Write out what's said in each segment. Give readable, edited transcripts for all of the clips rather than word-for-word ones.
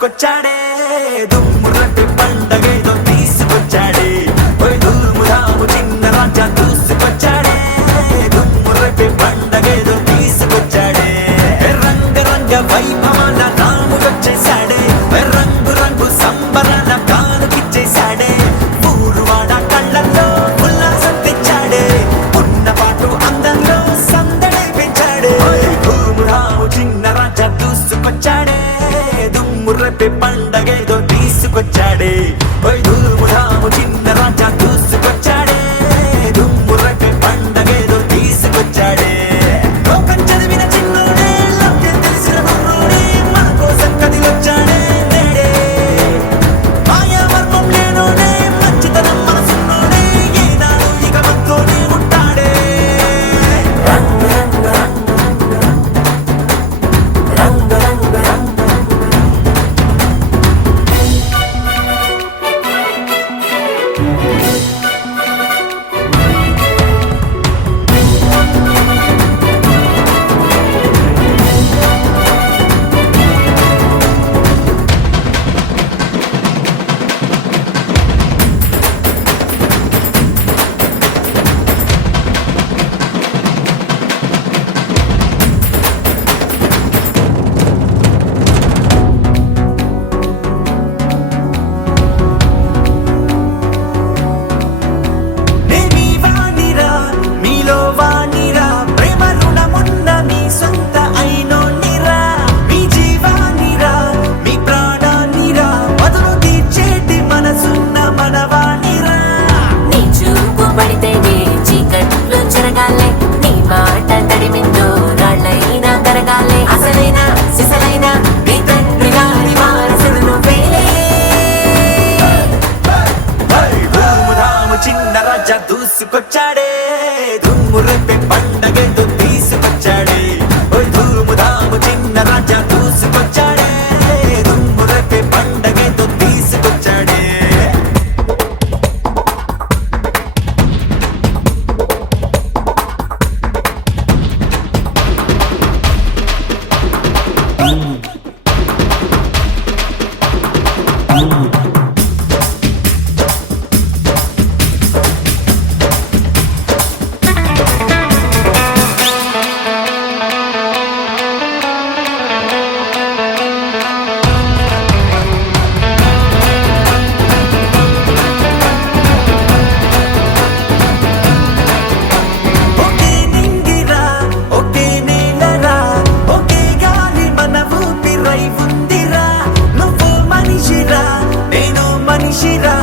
దూసుకొచ్చాడే దుమ్మురట్టు పండగేదో తీసుకొచ్చాడే ధూము ధాము చిన్న రాజా దూసుకొచ్చాడే దుమ్మురట్టు పండగేదో తీసుకొచ్చాడే రంగ రంగ వైభవాల రాముడొచ్చేశాడే రంగు రంగు సంబరాల కానుకిచ్చేశాడే ఊరువాడ కళ్ళల్లో ఉల్లాసం తెచ్చాడే ఉన్న పాటు అందంలో సందడి పెంచాడే ధూము ధాము చిన్న రాజా దూసుకొచ్చాడే దుమ్మురట్టు పండగేదో తీసుకొచ్చాడే ధూము ధాము చిన్న రాజా దూసుకొచ్చాడే దుమ్మురట్టు పండగేదో తీసుకొచ్చాడే లోకం చదివిన చిన్నోడే లోకం తెలిసిన కుర్రోడే మన కోసం కదిలొచ్చాడే నేడే మాయావర్మం లేనోడే మంచితనం మనసున్నోడే ఏనాడు ఇక మనతోనే ఉంటాడే రంగ రంగ రంగ రంగ రంగ నేనీ వాణిరా మీలో వాణిరా ప్రేమ రుణమున్న మీ సొంత అయినోనిరా మీ జీవానిరా మీ ప్రాణానిరా మధును తీర్చేటి మనసున్న మనవాణిరా నీ చూపు పడితేనే చీకట్లు చెరగాలే నీ మాట తడిమిందో రాళ్ళైనా కరగాలే అసలైన సిసలైన నీ తండ్రి గారి వారసుడు నువ్వేలే ధూము ధాము చిన్న రాజా దూసుకొచ్చాడే దుమ్మురట్టు పండగేదో తీసుకొచ్చాడే ధూము ధాము చిన్న రాజా దూసుకొచ్చాడే దుమ్మురట్టు పండగేదో తీసుకొచ్చాడే ఒకే నింగిరా ఒకే నేలరా ఒకే గాలి మన ఊపిరై ఉందిరా నువ్వు మనిషిరా నేను మనిషిరా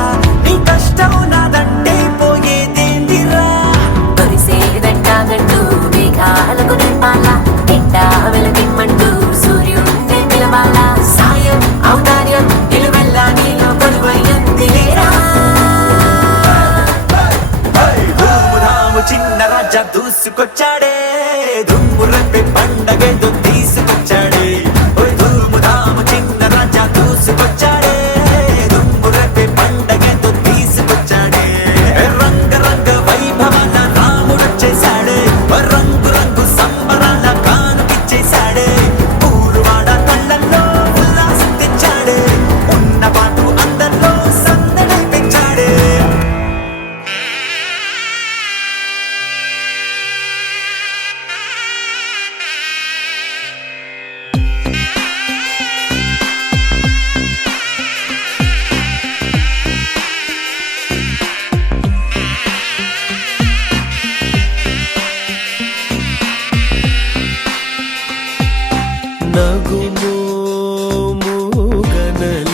నీ కష్టం నాదంటే పోయేదేందిరా తొలిసేదంటాగంటూ మేఘాలకు నింపాల ఎండా వెలగిమ్మంటూ సూర్యుడిని పిలవాల సాయం ఔదార్యం నిలువెల్లా నీలో కొలువయ్యుంది లేరా ధూము ధాము చిన్న రాజా దూసుకొచ్చాడే దుమ్మురట్టు పండగేదో తీసుకొచ్చాడే ధూము ధాము చిన్న రాజా దూసుకొచ్చాడే దుమ్మురట్టు పండగేదో తీసుకొచ్చాడే రంగ రంగ వైభవాల రాముడొచ్చేశాడే రంగు రంగు సంబరాల కానుకిచ్చేశాడే ఊరువాడ కళ్ళల్లో ఉల్లాసం తెచ్చాడే ఉన్న పాటు అందరిలో సందడి పెంచాడే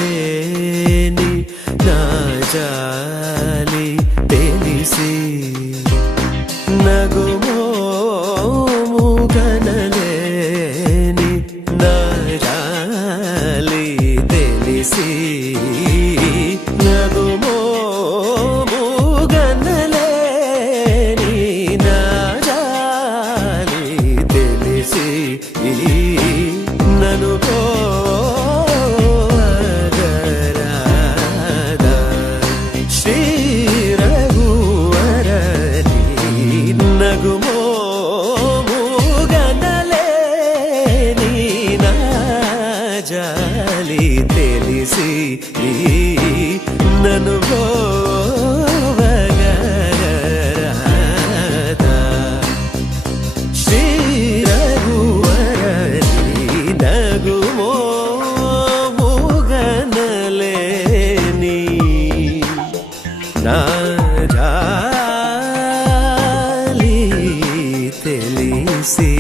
నగుమోముగనలేని నా జాలి తెలిసి నగుమోముగనలేని నా జాలి తెలిసి నగుమోముగనలేని నా జాలి తెలిసి నను పోగరాదా శ్రీ రఘువరని నగుమోముగనలేని నా జాలి తెలి నన్ను గోవగరాదా శ్రీ రఘువరని నగుమోముగనలేని నా జాలి తెలిసి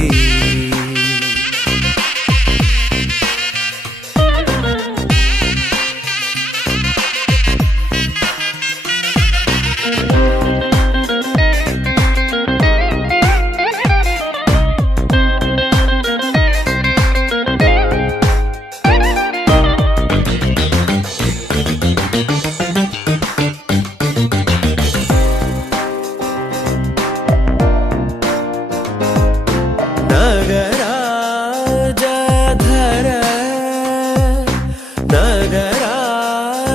నగరాజధర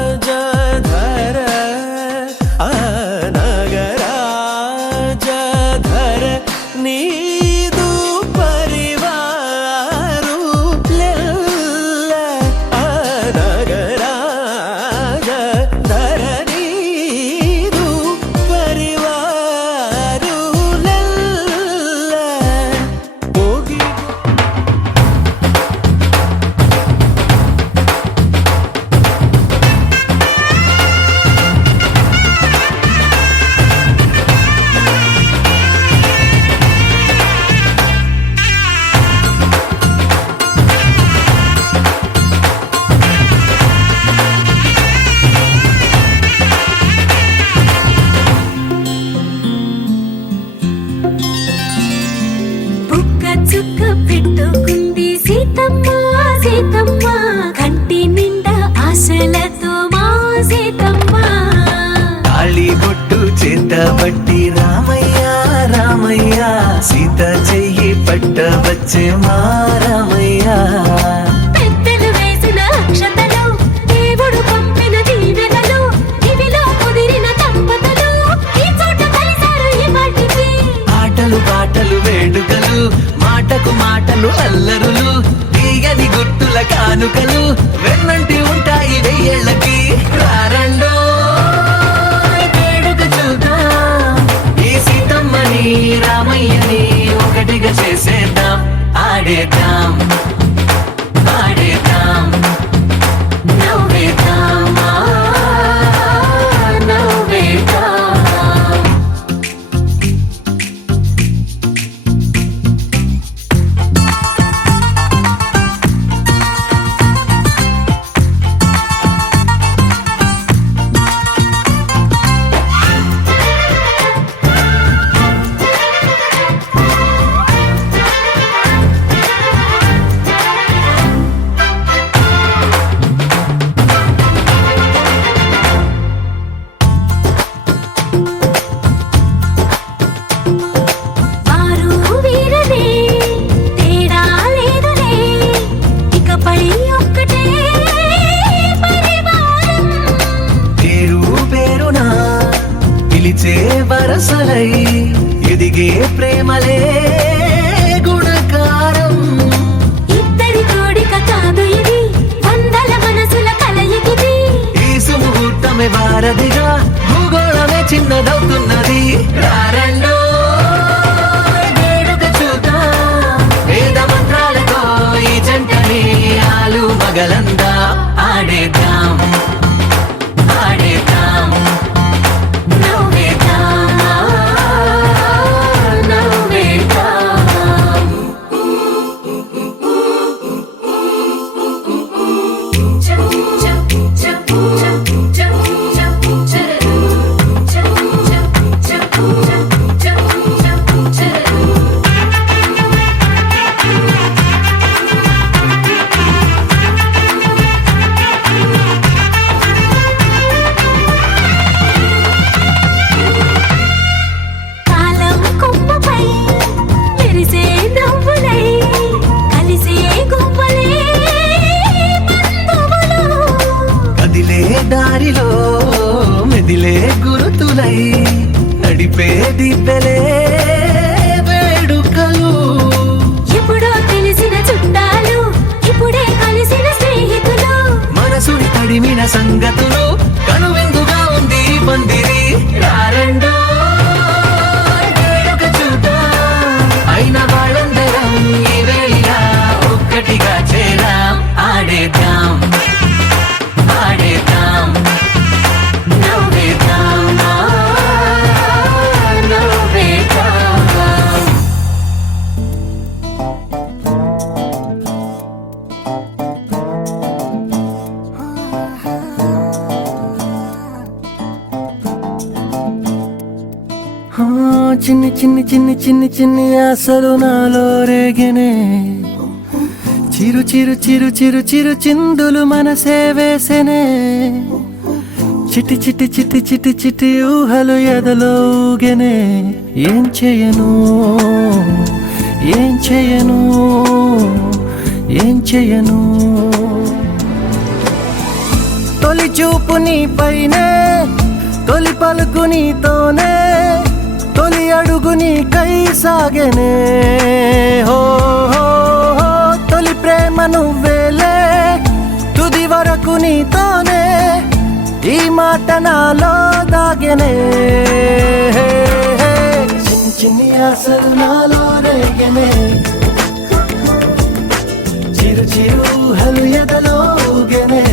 నగరాజధర ఆ నగరాజధర నీదు పరివారు లెల్ల ఆ నగరాజధర నీదు పరివారు లెల్ల పోగి బుక్క చుక్క పెట్టుకుంది సీతమ్మ సీతమ్మ కంటి నిండా ఆశలతో మా సీతమ్మ తాళి బొట్టు చేత పట్టి రామయ్య రామయ్య సీత చెయ్యి పట్ట వచ్చే మా రామయ్య పెద్దలు వేసిన అక్షతలు దేవుడు పంపిన దీవెనలు ఇవిలో కుదిరిన దంపతులు ఈ చోట కలిసారు ఈ వాటికి ఆటలు పాటలు వేడుకలు మాటకు మాటలు అల్లరులు తీయని గుర్తుల కానుకలు వెన్నంటి ఉంటాయి వెయ్యేళ్ళకి రారండో వేడుక చూద్దాం ఈ సీతమ్మని రామయ్యని ఒకటిగా చేసేద్దాం ఆడేద్దాం ఆడేద్దాం నవ్వేద్దాం నవ్వేద్దాం వారు వీరనే తేడా లేదులే ఇకపై ఒక్కటే పరివారం పేరు పేరునా పిలిచే వరసలై ఎదిగే ప్రేమలే గుణకారం ఇద్దరి కోడిక కాదు ఇది వందల మనసుల కలయికిది ఈ సుముహూర్తమే వారధిగా భూగోళమే చిన్నదవుతున్నది రారండో వేడుక చూద్దాం వేద మంత్రాలతో ఈ జంటని ఆలు మగలందా ఆడేద్దాం ఆడేద్దాం నవ్వేద్దాం నవ్వేద్దాం చిన్ని చిన్ని చిన్ని చిన్ని చిన్ని ఆశలు నాలో రేగెనే చిరు చిరు చిరు చిరు చిరు చిందులు మనసే వేసెనే చిటి చిటి చిటి చిటి చిటి ఊహలు ఎదలో ఊగెనే ఏం చేయను ఏం చేయను ఏం చేయను తొలి చూపు నీ పైనే తొలి పలుకు నీతోనే తొలి అడుగు నీకై సాగెనే హో హో హో తొలి ప్రేమ నువ్వేలే తుది వరకు నీతోనే ఈ మాట నాలో దాగెనే చిన్ని చిన్ని ఆశలు నాలో రేగెనే చిరు చిరు హలు ఎదలో ఊగెనే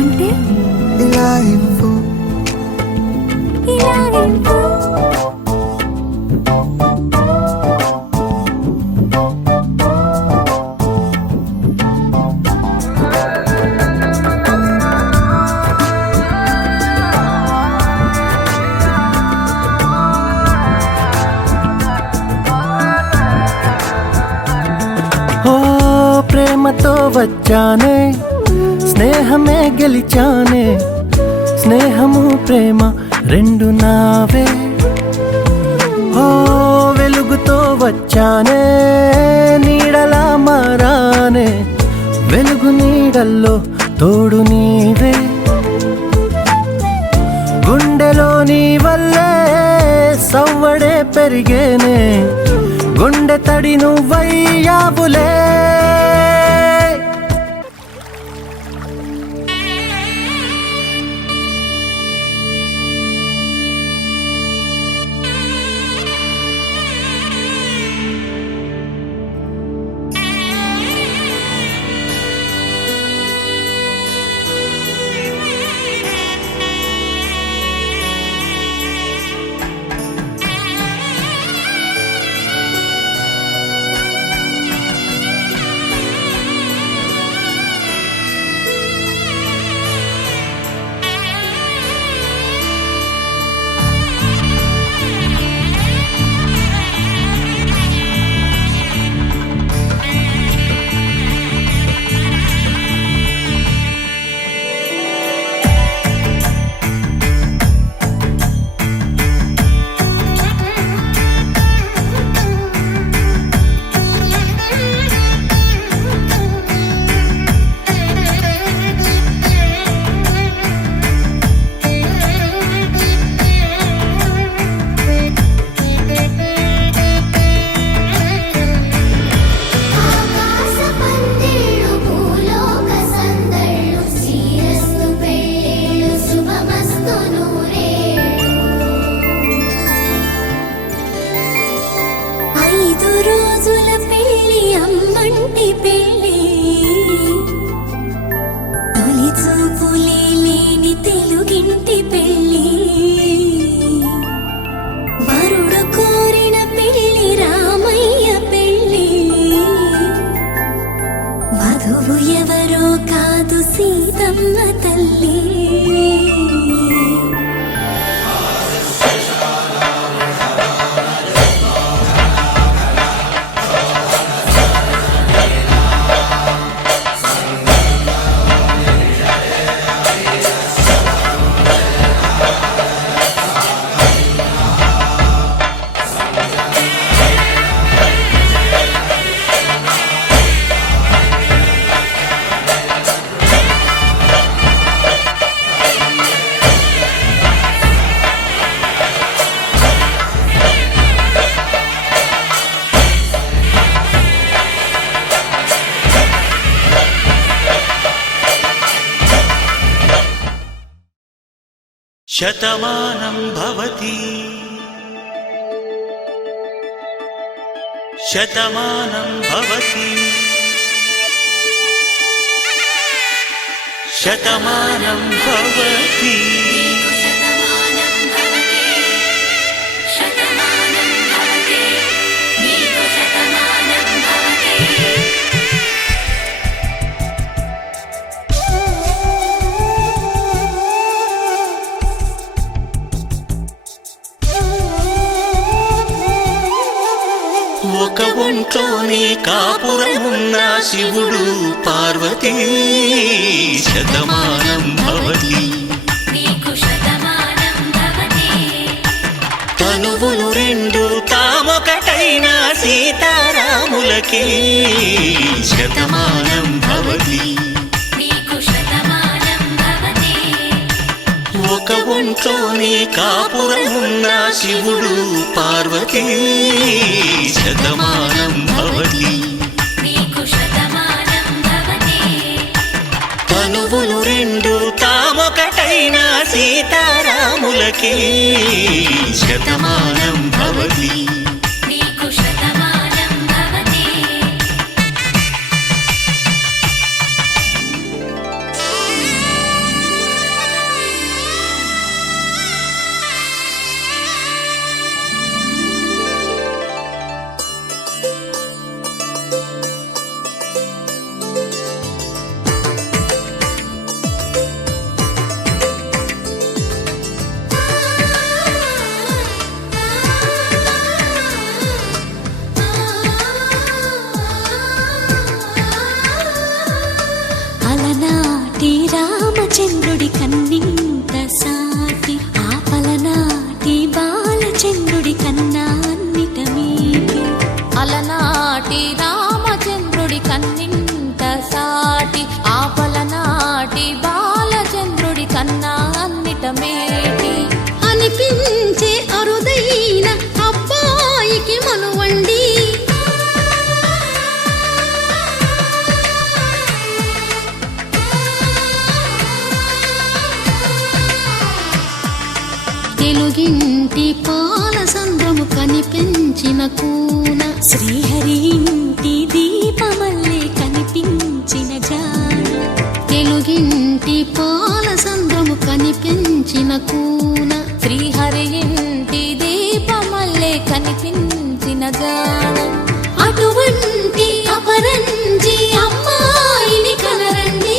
అంటే ఇలా info. ఓ ప్రేమతో వచ్చానే స్నేహమే గెలిచానే స్నేహము ప్రేమ రెండు నావే ఓ వెలుగుతో వచ్చానే నీడలా మారానే వెలుగు నీడల్లో తోడు నీవే గుండెలో నీ వల్లే సవ్వడే పెరిగేనే గుండె తడి నువ్వయ్యావులే సీతమ్మ తల్లి శతమానం భవతి శతమానం భవతి శతమానం భవతి ఒక ఒంట్లోనే కాపురమున్న శివుడు పార్వతీ శతమానం భవతి తనువులు రెండు తామొకటైన సీతారాములకి శతమానం భవతి ఒక ఒంట్లోనే కాపురమున్న శివుడు పార్వతీ శతమానం భవతి తనువులు రెండు తామొకటైన సీతారాములకి శతమానం భవతి అలనాటి రామచంద్రుడి కన్నింత సాటి ఆపలనాటి బాలచంద్రుడి కన్నా అన్నిట మీటి అలనాటి రామచంద్రుడి కన్నింత సాటి ఆపలనాటి బాలచంద్రుడి కన్నా అన్నిట మేటి అనిపించే అరుదైన అబ్బాయికి మనువండి తెలుగింటి పాల సంద్రము కనిపించిన కూన శ్రీహరి ఇంటి దీపమల్లే కనిపించిన జాన తెలుగింటి పాల సంద్రము కనిపించిన కూన శ్రీహరి ఇంటి దీపమల్లే కనిపించిన జాడ అటువంటి అపరంజి అమ్మాయిని కనరండి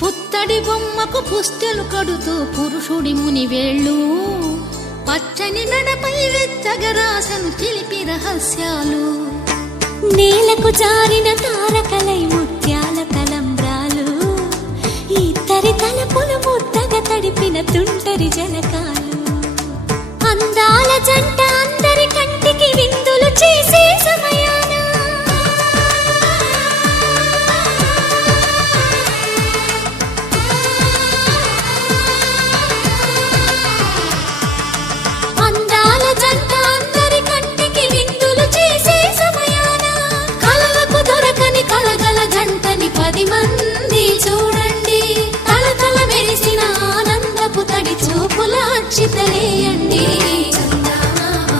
పుత్తడి బొమ్మకు పుస్తెలు కడుతూ పురుషుడి ముని వేళ్ళు పచ్చని నడపై వెచ్చగరాసను చిలిపి రహస్యాలు నేలకు జారిన తారకలై ముత్యాల తలంబ్రాలు ఇద్దరి తలపులు ముద్దగా తడిపిన తుంటరి జలకాలు అందాల జంట అందరి కంటికి విందులు చేసే సమయాన అందాల జంట అందరి కంటికి విందులు చేసే సమయాన కలలకు దొరకని కలగల జంటని 10 మంది చూడండి తలతల మెరిసిన ఆనందపు తడి చూపుల అక్షితలేయండి చందమామ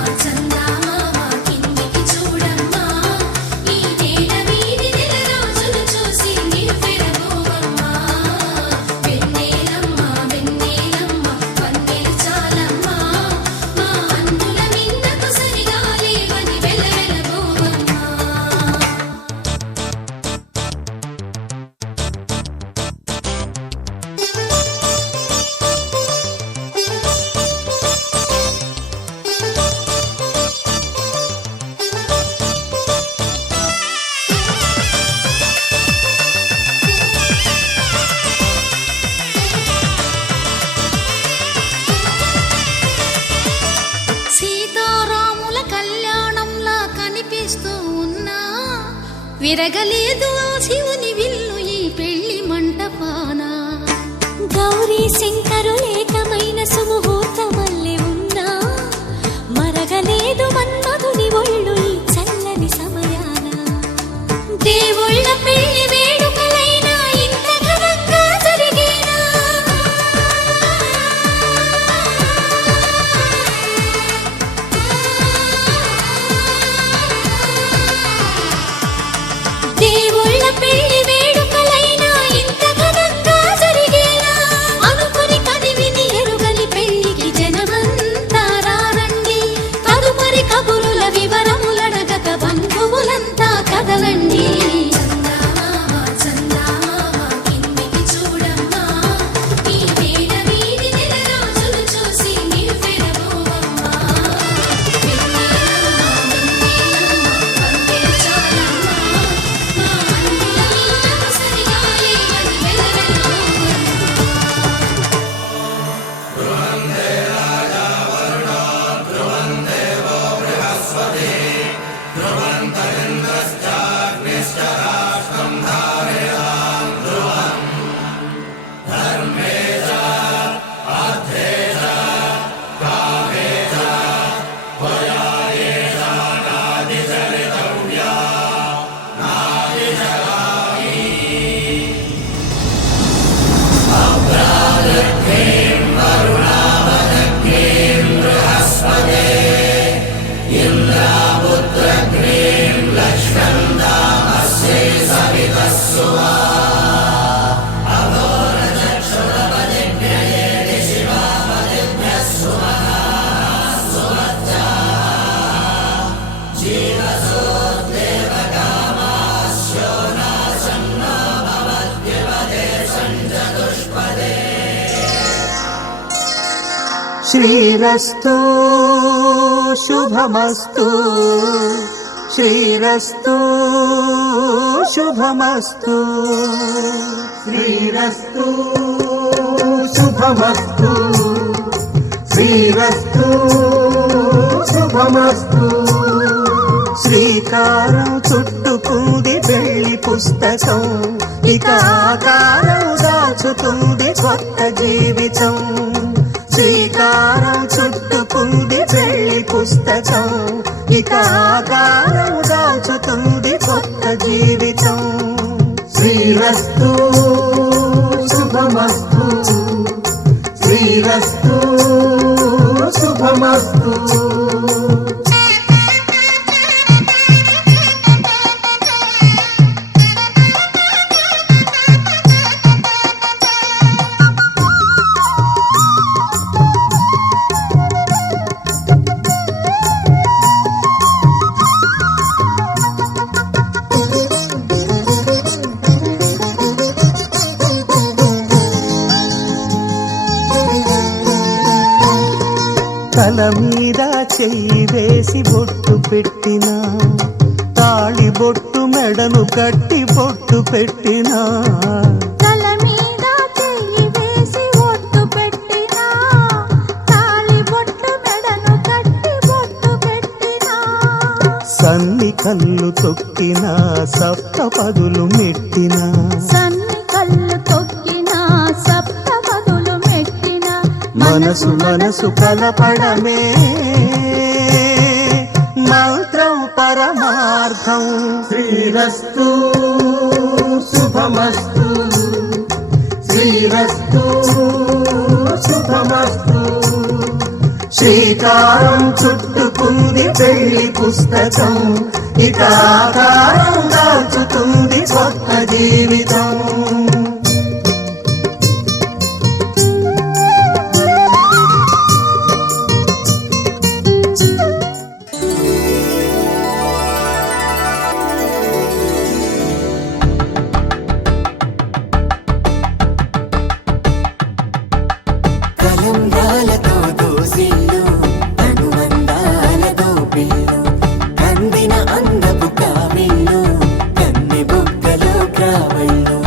విరగలేదు ఆ శివుని విల్లు ఈ పెళ్లి మంటపాన. గౌరీ శంకరులేకమైన సుముహూర్తమల్లె ఉన్నా మరగలేదు మన్మధుని ఒళ్ళు ఈ చల్లని సమయాన. దేవుళ్ళ పెళ్లి వేడుకలైనా ఇంత ఘనంగా జరిగేనా? దేవుళ్ళ పెళ్లి వేడుకలైనా ఇంత ఘనంగా జరిగేనా? అనుకుని కదివిని ఎరుగని పెళ్లికి జనమంతా రారండి. తదుపరి కబురుల వివరములడగక బంధువులంతా కదలండి. చందమామ చందమామ కిందికి చూడమ్మా, ఈ వేడ వీధి నెలరాజులు చూసి నివ్వెరబోవమ్మా. వెన్నెలమ్మ వందే చాలమ్మా, మా అన్నుల నీళ్ళకు సరిగాయే అది వెలవెలబోవమ్మా. శ్రీరస్తు శుభమస్తు, శ్రీరస్తు శుభమస్తు, శ్రీరస్తు శుభమస్తు, శ్రీరస్తు శుభమస్తు. శ్రీకారం చుట్టుకుంది పెళ్లి పుస్తకం, ఇక ఆకారం దాచుతుంది కొత్త జీవితం. శ్రీకారం చుట్టుకుంది పెళ్లి పుస్తకం, ఇక ఆకారం దాచుతుంది కొత్త జీవితం. శ్రీరస్తు శుభమస్తు, శ్రీరస్తు శుభమస్తు. తల మీద చెయ్యి వేసి బొట్టు పెట్టినా, తాళి బొట్టు మెడను కట్టి బొట్టు పెట్టినా, తల మీద చెయ్యి వేసి ఒట్టు పెట్టినా, తాళి బొట్టు మెడను కట్టి బొట్టు పెట్టినా, సన్ని కళ్ళు తొక్కినా సప్త పదులు మెట్టినా, సన్ని కళ్ళు తొక్కినా సప్త పదులు మెట్టినా, మనసు మనసు కలపడమే మంత్రం పరమార్థం. శ్రీరస్తు శుభమస్తు, శ్రీరస్తు శుభమస్తు. శ్రీకారం చుట్టుకుంది పెళ్లి పుస్తకం, ఇక ఆకారం దాచుతుంది కొత్త జీవితం. కలంబ్రాలతో దోసిల్లు, అనుబంధాలతో పిల్లు, కందిన అందపు కావిళ్ళు, కన్నె బుగ్గలో క్రావళ్ళు,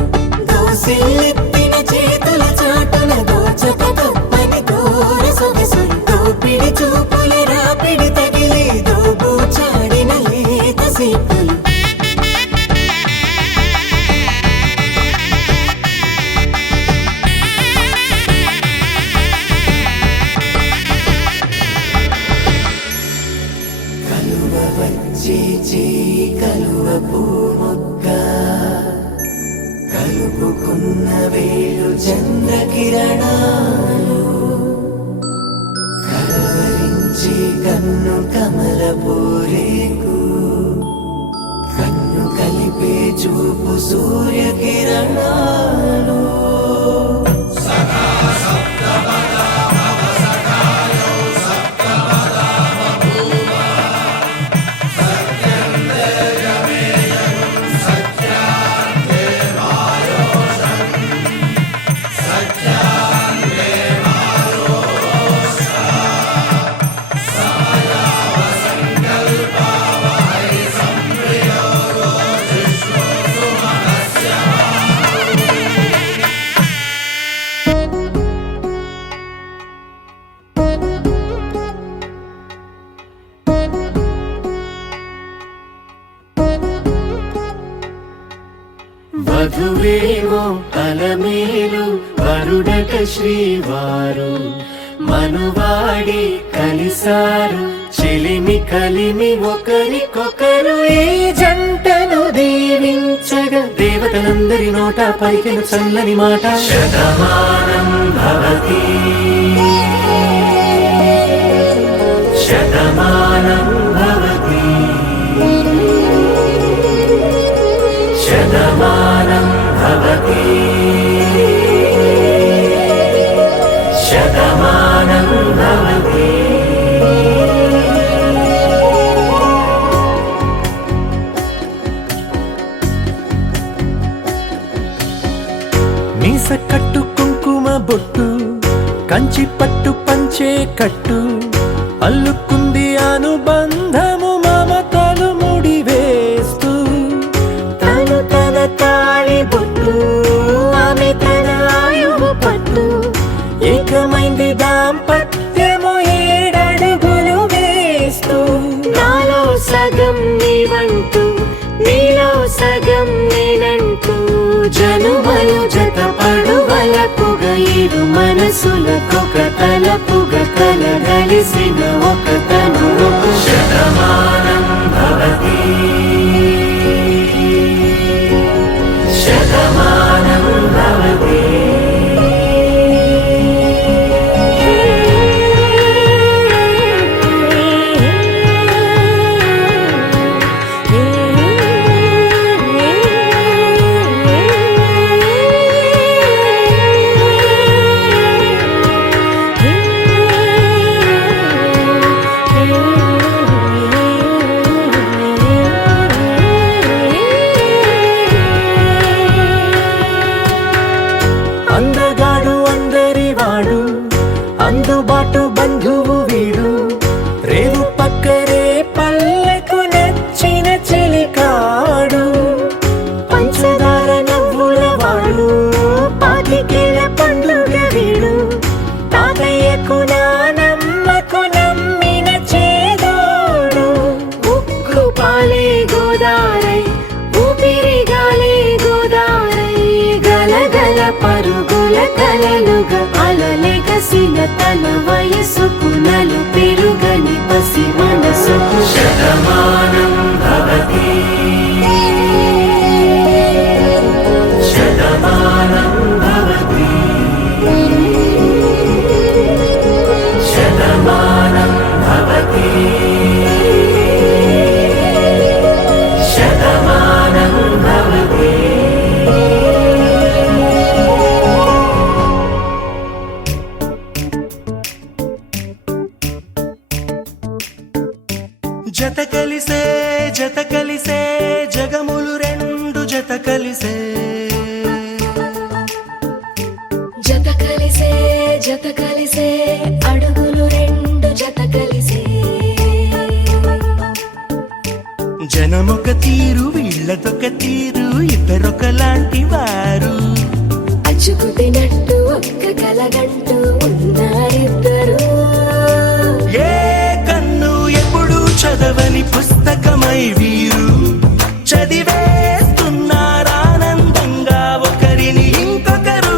చేయి కలువ పూమొక్క కలుపుకున్న వేలు చంద్రకిరణాలు కలవరించి కన్ను కమల పూరేకు కన్ను కలిపే చూపు సూర్యకిరణాలు వధువేమో అలమేలు వరుడట శ్రీవారు మనువాడి కలిసారు చెలిమి కలిమి ఒకరికొకరు ఈ జంటను దీవించగా దేవతలందరి నోట పలికిన చల్లని మాట శతమానం భవతి శతమానం భవతి శతమానం భవతి శతమానం భవతి మీస కట్టు కుంకుమ బొట్టు కంచి పట్టు పంచే కట్టు అల్లుకుంది అనుబంధము మమతలు ముడివేస్తూ తను తన తాళి బొట్టు ఆమె తన ఆయువు పట్టు ఏకమైంది దాంపత్యము 7 అడుగులు వేస్తూ నాలో సగం నీవంటూ నీలో సగం నేనంటూ జనుమలు జతపడువలపుగ ఇరు మనసులకొక తలపుగ కలగలిసిన ఒక తను శతమానం భవతి శతమానం భవతి అందగాడు అందరివాడు అందుబాటు బంధువు వీడు రేవు పక్కరే పల్లెకు నచ్చిన చెలికాడు పంచదార నవ్వుల వాడు పాతికేల పండుగ వీడు తాతయ్యకు నానమ్మకు నమ్మిన చేదోడు ఉక్కు పాలే గోదారై ఊపిరి గాలే గోదారై గలగల పరుగుల కలలుగా అలలెగసిన తన వయసుకు నలు పెరుగని పసి మనసుకు శతమానం భవతి శతమానం భవతి శతమానం భవతి శతమానం భవతి జత కలిసే జగములు రెండు జత కలిసే జత కలిసే అడుగులు రెండు జత కలిసే జనమొక తీరు వీళ్ళదొక తీరు ఇద్దరొకలాంటి వారు అచ్చుకు తినట్టు ఒక్క కలగంటూ ఉన్నారిద్దరు ఏ కన్ను ఎప్పుడు చదవని పుస్తకమై వీరు చదివేస్తున్నారానందంగా ఒకరిని ఇంకొకరు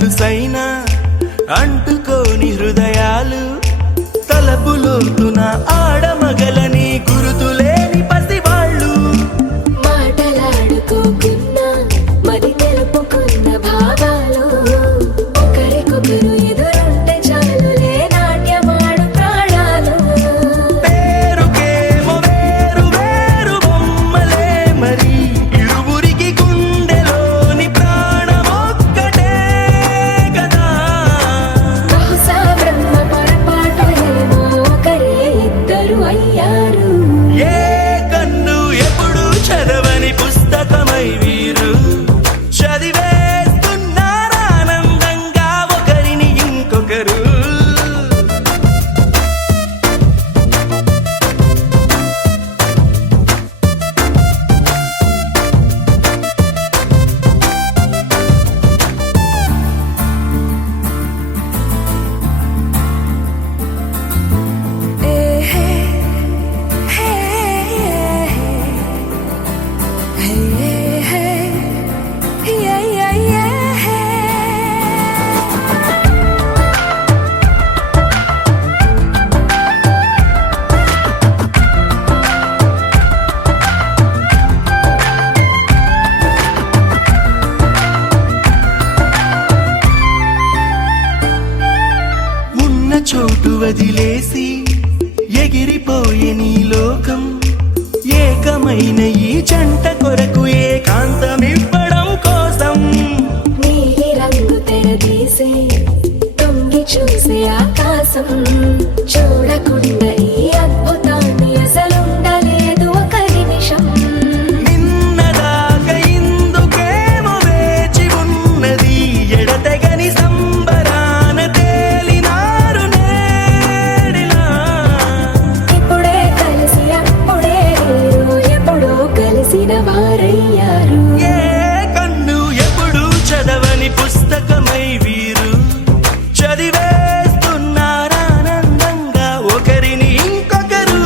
అలుసైనా అంటుకోని హృదయాలు తలపులోతున ఆడమగలని గురుతులేని పసివాళ్ళు మాటలాడుకోకున్నా మరి తెలుపుకున్న భావాలు ఒకరికొకరు ఎదురుంటే చాలులే నాట్యమాడు ప్రాణాలు పేరుకేమో వేరు వేరు బొమ్మలే మరి ఇరువురికి గుండెలోని ప్రాణమొక్కటే కదా బహుశా బ్రహ్మ పొరపాటు ఏమో ఒకరే ఇద్దరు అయ్యారు ఏ కన్ను ఎప్పుడు చదవని పుస్తకమై వీరు చదివేస్తున్నారానందంగా ఒకరిని ఇంకొకరు ఉన్న చోటు వదిలేసి ఎగిరిపోయే నీ లోకం ఏకమైన ఈ జంట కొరకు ఏకాంతమివ్వడం కోసం నీలి రంగు తెరదీసే తొంగి చూసే ఆకాశం చూడకుండా ఈ అద్భుతాన్ని అసలుండలేదు ఒక నిమిషం నిన్నదాకా ఇందుకేమో వేచి ఉన్నది ఎడతెగని సంబరాన తేలినారు నేడిలా ఇప్పుడే కలిసి అప్పుడే లేరు ఎప్పుడో కలిసిన వారయ్యారు ఏ కన్ను ఎప్పుడు చదవని పుస్తకమై వీరు చదివేస్తున్నారానందంగా ఒకరిని ఇంకొకరు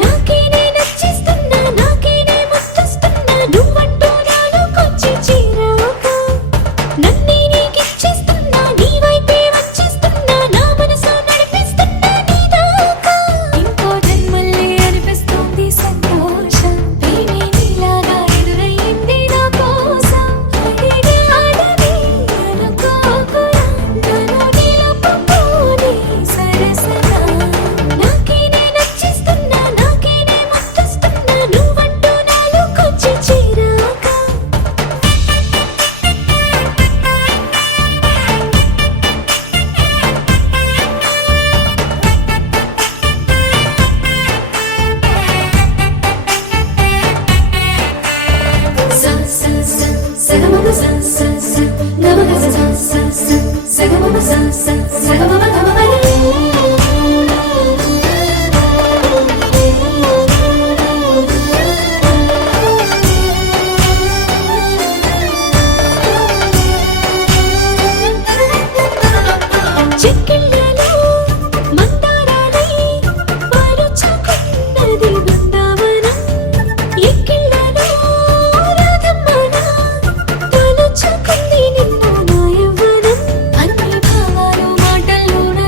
నాకేనే నచ్చిస్తున్నా నాకేనే ముచ్చస్తున్నా నువ్వంటూ నాలోకొచ్చి చేరాక నన్నే నీకిచ్చేస్తున్నా నీ వైపే వచ్చేస్తున్నా నా మనసు నడిపిస్తున్నా నీ దాకా ఇంకో జన్మల్లే అనిపిస్తుంది సంతోషం ప్రేమే నీలాగా ఎదురయ్యింది నా కోసం అడిగాడని అనుకోకురా నన్ను నిలుపుకోని సరసగా నాకేనే నచ్చిస్తున్నా నాకేనే ముచ్చస్తున్నా నువ్వంటూ నాలోకొచ్చి చేరాక sa sa sa sa ga ma sa sa sa ga ma sa sa sa sa ga ma sa sa sa ga ma ga ma చెక్కిళ్ళలో మందారాలై పరుచుకున్నది Brindavanam ఎక్కిళ్ళలో రాధమ్మన తలుచుకుంది నిన్ను నా యవ్వనం అన్ని భావాలు మాటల్లోన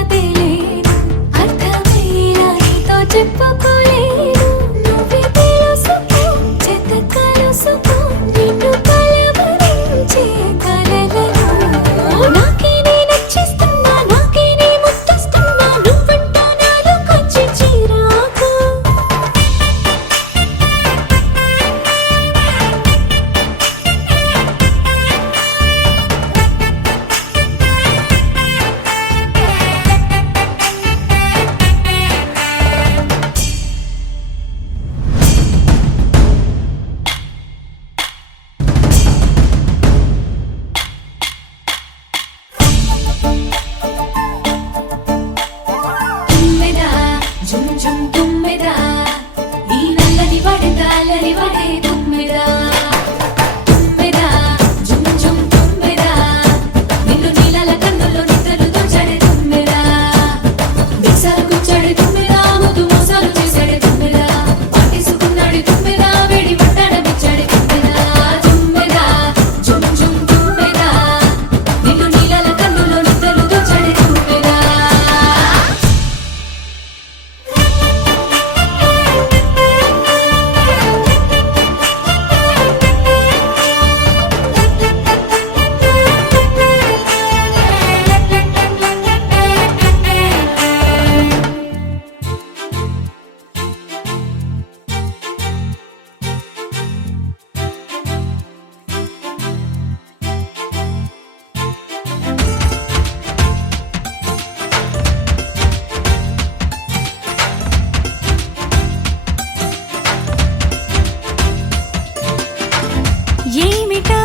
ఏమిటో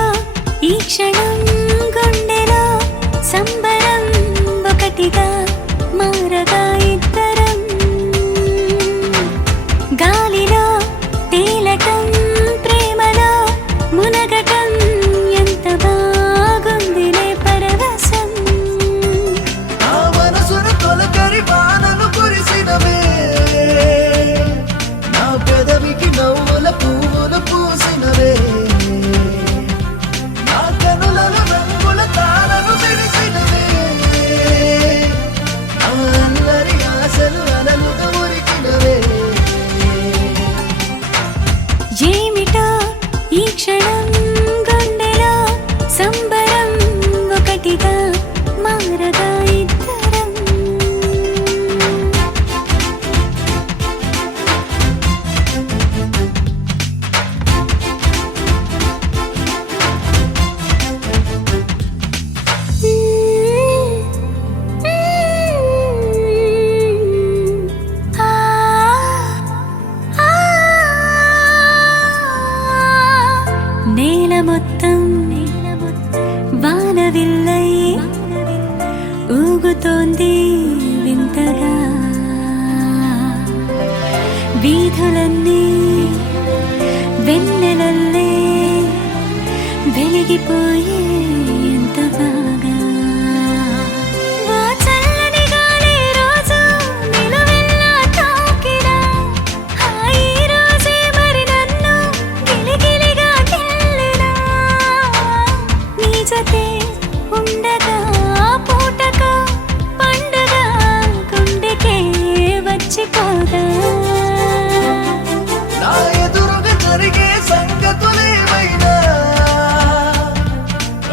ఈ క్షణం గుండెలో సంబరం ఒకటిగా మారగా ఇద్దరం గాలిలో తేలటం ప్రేమలో మునగటం ఎంత బాగుందిలే పరవశం నా మనసును తొలకరి వానలు కురిసినవే నా పెదవికి నవ్వుల పువ్వులు పూసినవే నా కనులలో రంగుల తారలు మెరిసినవే నా అల్లరి ఆశలు అలలుగా ఉరికినవే ఏమిటో ఈ క్షణం గుండెలో సంబరం ఒకటిగా మారగా ఇద్దరం నేల మొత్తం వానవిల్లై ఊగుతోంది వింతగా వీధులన్నీ వెన్నెలల్లే వెలిగిపోయే ఎంత బాగా ఓ చల్లని గాలి రోజు నిలువెల్లా తాకినా ఈ రోజే మరి నన్ను గిలిగిలిగా గిల్లినా నీ జతే ఉండగా పూటకు పండుగ గుండెకే వచ్చిపోగా నా ఎదురుగా జరిగే సంగతులేమైనా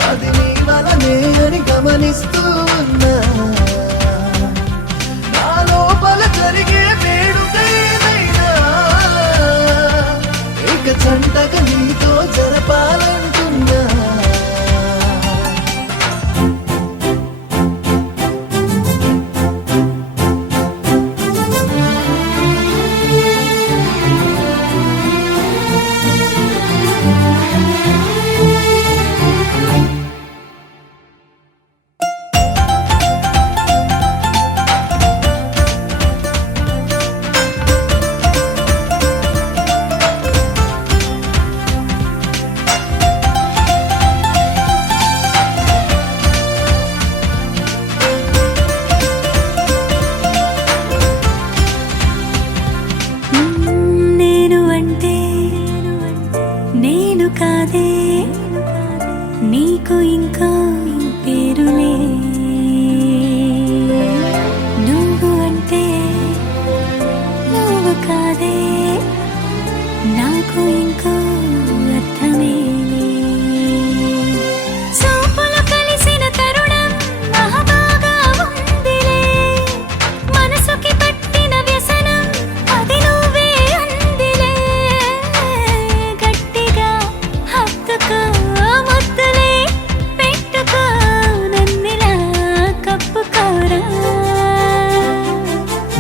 అది నీ వలనే అని గమనిస్తూ ఉన్నా నా లోపల జరిగే వేడుక ఏదైనా ఇక చంటగా నీతో జరపాలంటున్నా నేను అంటే నేను కాదే నీకు ఇంకా పేరులే నువ్వు అంటే నువ్వు కాదే నాకు ఇంకో అర్థమేలే చూపులు కలిసిన తరుణం మహాబాగా ఉందిలే మనసుకి పట్టిన వ్యసనం అది నువ్వే అందిలే గట్టిగా హత్తుకో ముద్దులే పెట్టుకో నన్నిలా కప్పుకోరా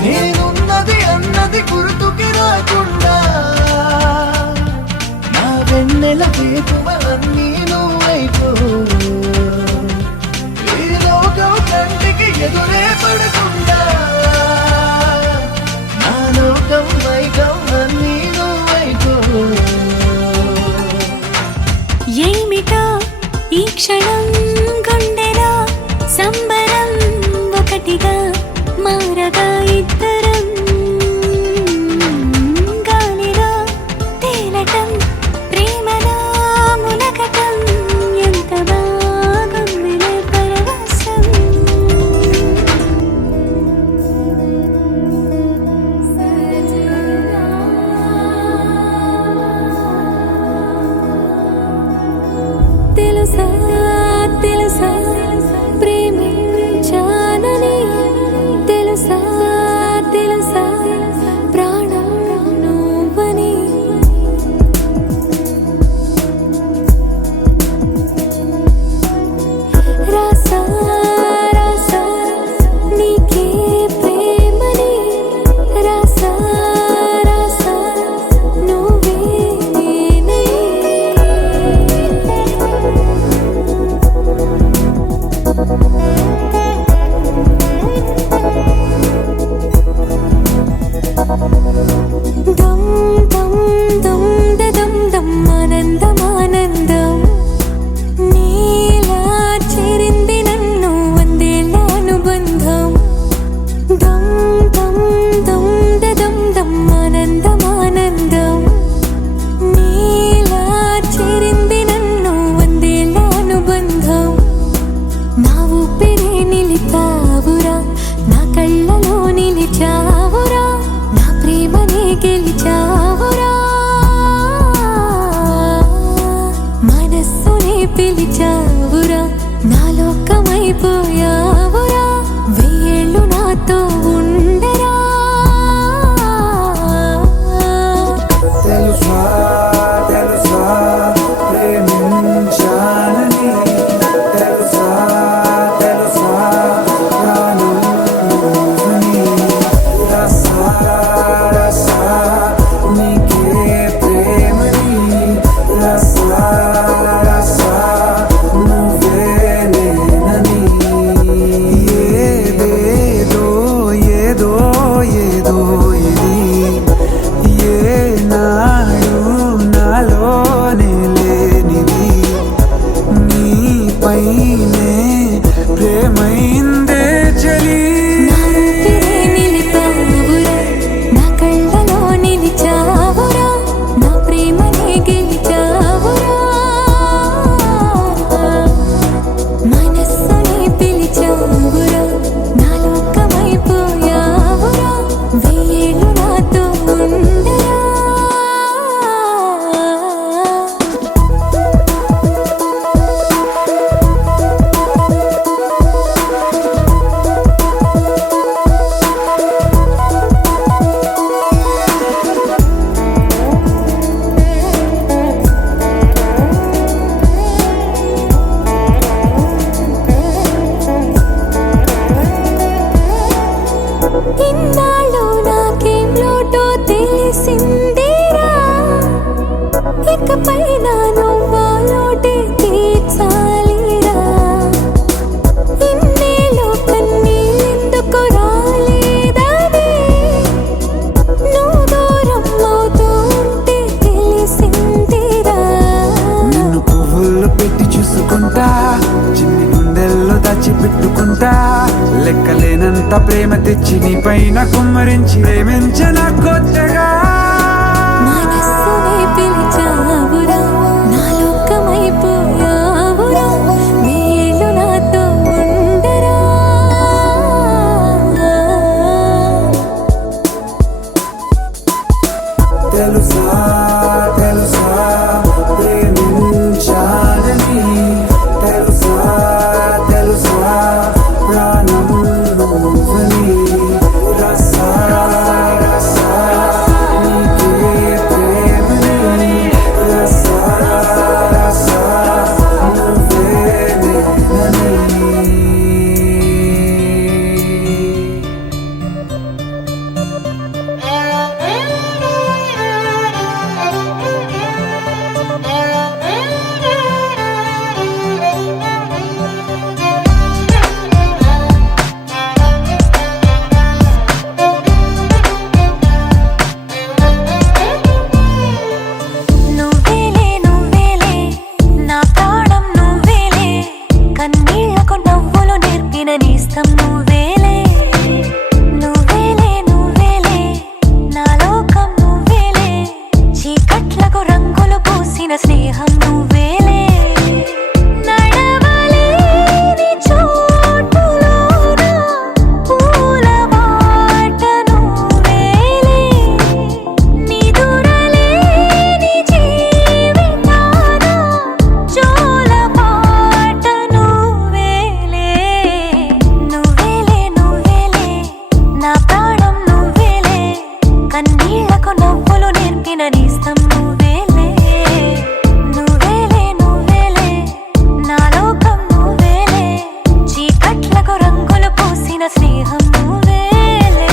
నేనున్నది అన్నది గుర్తుకి రాకుండా నా వెన్నెల వేపువలన్నీ నువ్వైపో ఈ లోకం కంటికి ఎదురే పడకుండా నా లోకం వైకం అన్నీ నువ్వైపో ఏమిటో ఈ క్షణం గుండెలో సంబరం ఒకటిగా మారగా ఇద్దరం గాలిలో తేలటం ప్రేమలో మునగటం ఎంత బాగుందిలే పరవశం తెలుసా లెక్కలేనంత ప్రేమ తెచ్చి నీ పైన కుమ్మరించి ప్రేమించిన కొత్తగా మనస్సునే పిలిచావురా నా లోకమైపోయావురా వేళ్ళు నాతో ఉండరా తెలుసా తెలుసా ప్రేమించాలని తెలుసా తెలుసా ప్రాణం నువ్వని రసా రసా నీకే ప్రేమని రసా రసా నువ్వే నేనని నువ్వేలే నువ్వేలే నా ప్రాణం నువ్వేలే కన్నీళ్లకు నవ్వులు నేర్పిన నేస్తం నువ్వేలే నువ్వేలే నువ్వేలే నా లోకం నువ్వేలే చీకట్లకు రంగులు పూసిన స్నేహం నువ్వేలే నడవలేని చోటులోన పూల బాట నువ్వేలే నిదురలేని జీవితాన జోల పాట నువ్వేలే నువ్వేలే నువ్వేలే నా ప్రాణం నువ్వేలే కన్నీళ్లకు నవ్వులు నేర్పిన నేస్తం నువ్వేలే నువ్వేలే నువ్వేలే నా లోకం నువ్వేలే చీకట్లకు రంగులు పూసిన స్నేహం నువ్వేలే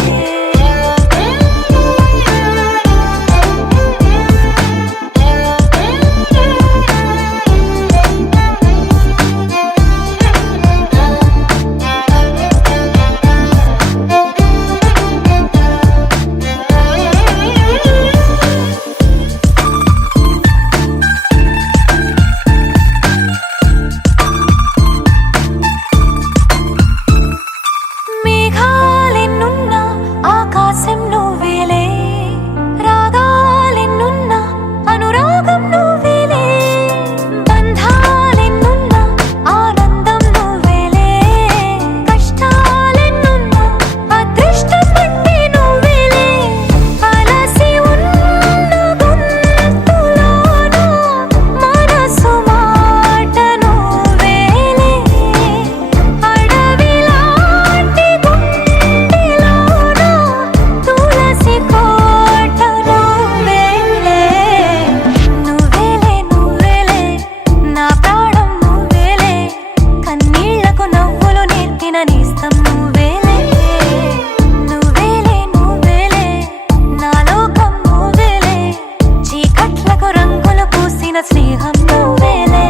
మేఘాలెన్నున్నా ఆకాశం నువ్వేలే రాగాలెన్నున్నా అనురాగం నువ్వేలే బంధాలెన్నున్నా ఆనందం నువ్వేలే కష్టాలెన్నున్నా అదృష్టం అంటే నువ్వేలే అలసి ఉన్న గొంతులోన మనసు మాట నువ్వేలే అడవిలాంటి గుండెలోన తులసి కోట నువ్వేలే నువ్వేలే నువ్వేలే నా ప్రాణం నువ్వేలే కన్నీళ్లకు నవ్వులు నేర్పిన నేస్తం నువ్వేలే నువ్వేలే నువ్వేలే నా లోకం నువ్వేలే చీకట్లకు రంగులు పూసిన స్నేహం నువ్వేలే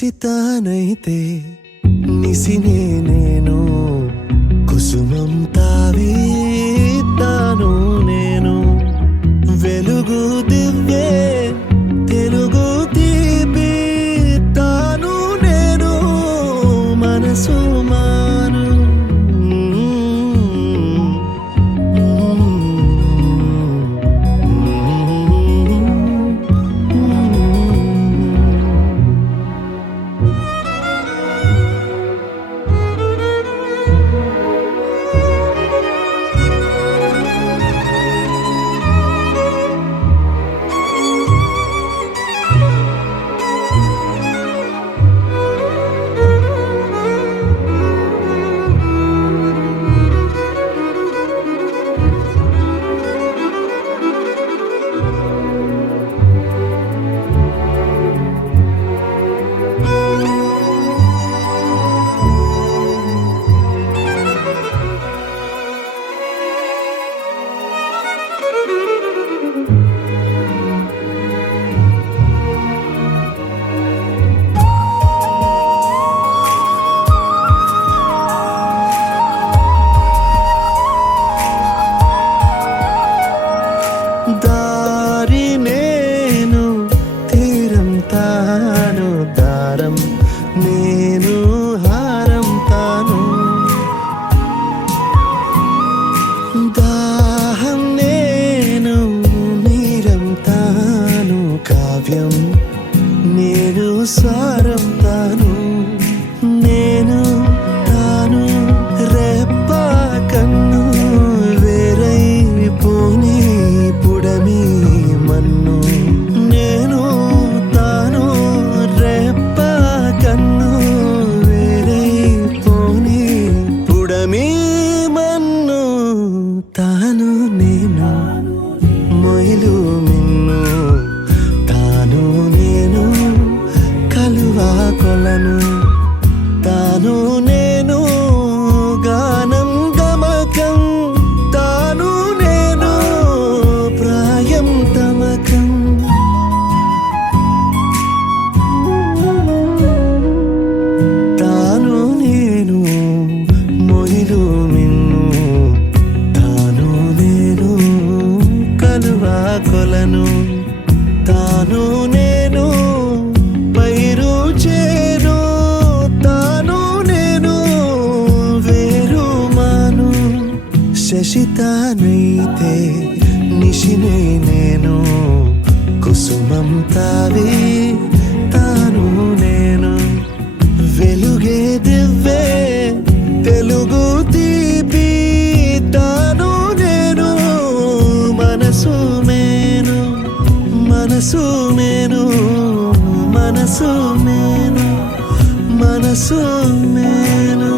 శశితానైతే నిసినే నేను కుసుమం తావి తాను నేను వెలుగు దివ్వే తెలుగు తీపి తాను నేను మనసు మాను దారి నేను తీరం తాను దారం నేను హారం తాను దాహం నేను నీరం తాను కావ్యం నేను స్వరం తాను నేను తాను రెప్ప కన్ను వేరై పోనీ పుడమి మన్ను నేను తాను రెప్ప కన్ను వేరై పోనీ పుడమి మన్ను తాను నేను మొయిలు మిన్ను తాను నేను కలువా కొలను తాను నేను గానం గమకం తాను నేను ప్రాయం తమకం తాను నేను మొయిలు మిన్ను తాను నేను కలువా కొలను తాను నేను పైరు చేరు తాను నేను వేరు మాను శశితానైతే నిశినే నేను కుసుమం తావి తాను నేను వెలుగే దివ్వే తెలుగు తీపి తాను నేను మనసు మేను మనసు మేను మనసు మేను మనసు మేను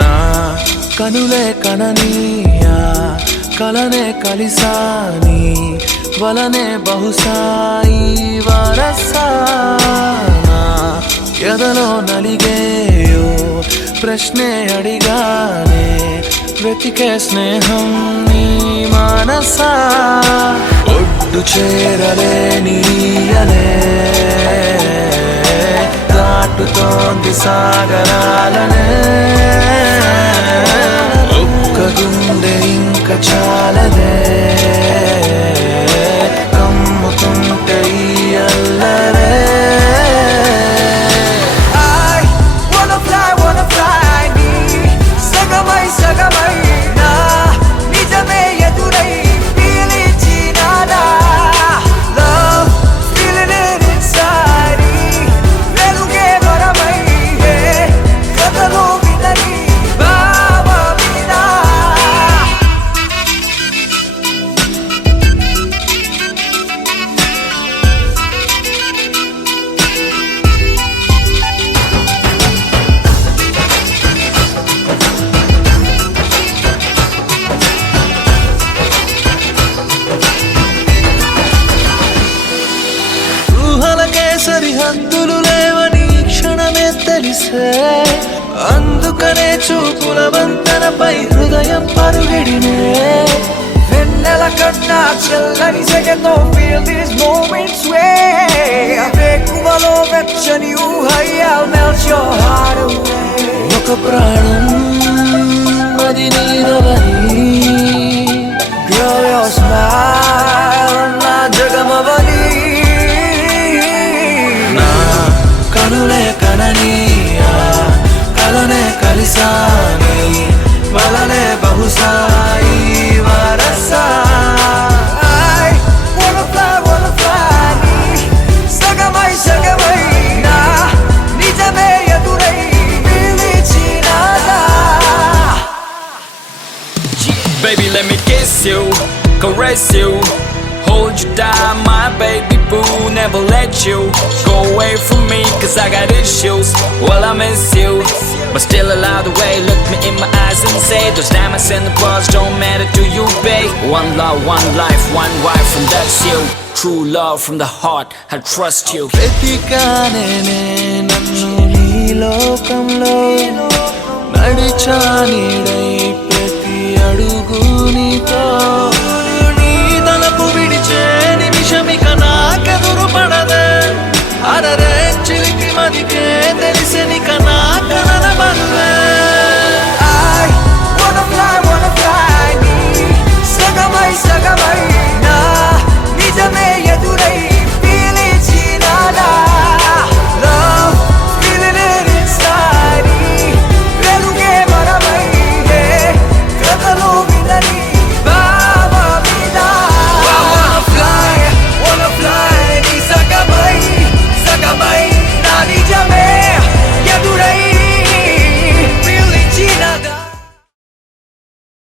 నా కనులే కననీయా కలనే కలిసాని వలనే బహుశాయి వరసానా ఎదలో నలిగేయో ప్రశ్నే అడిగానే వెతికే స్నేహం నీ మానసా ఒడ్డు చేరలేనీయలే దాటుతోంది సాగరాలనే ఒక్క గుండె ఇంక చాలదే కమ్ముకుంటే ఈ అల్లరే సగమై నా నిజమే ఎదురై పీలిచినానా లవ్ feeling it inside వెలుగే వరమై కథలో వినని భావమినా సరిహద్దులు లేవని క్షణమే తెలిసే అందుకనే చూపుల వంతనపై హృదయం పరుగిడినే వెన్నెల కన్నా చల్లని సెగతో feel these moments way వేకువలో వెచ్చని ఊహయ్యా melt your heart away ఒక ప్రాణం అది నీదవని girl your smile నా జగమవని నా కనులే కనని కలనే కలిసాని వలనే బహుశాయి వరసా I wanna fly సగమై సగమై నా నిజమే ఎదురై పిలిచినాదా Baby, let me kiss you, caress you, hold you down, my baby boo. Never let you go away from me, cause I got issues. Well, I miss you, but still allow the way. Look me in my eyes and say those diamonds and the pearls don't matter to you, babe. One love, one life, one wife, and that's you. True love from the heart, I trust you. వెతికానే నన్ను నీ లోకంలో నడిచా నీడై ప్రతి అడుగు నీతో నీ తలపు విడిచే నిమిషమిక నాకెదురు పడదే అరరే చిలికి మదికే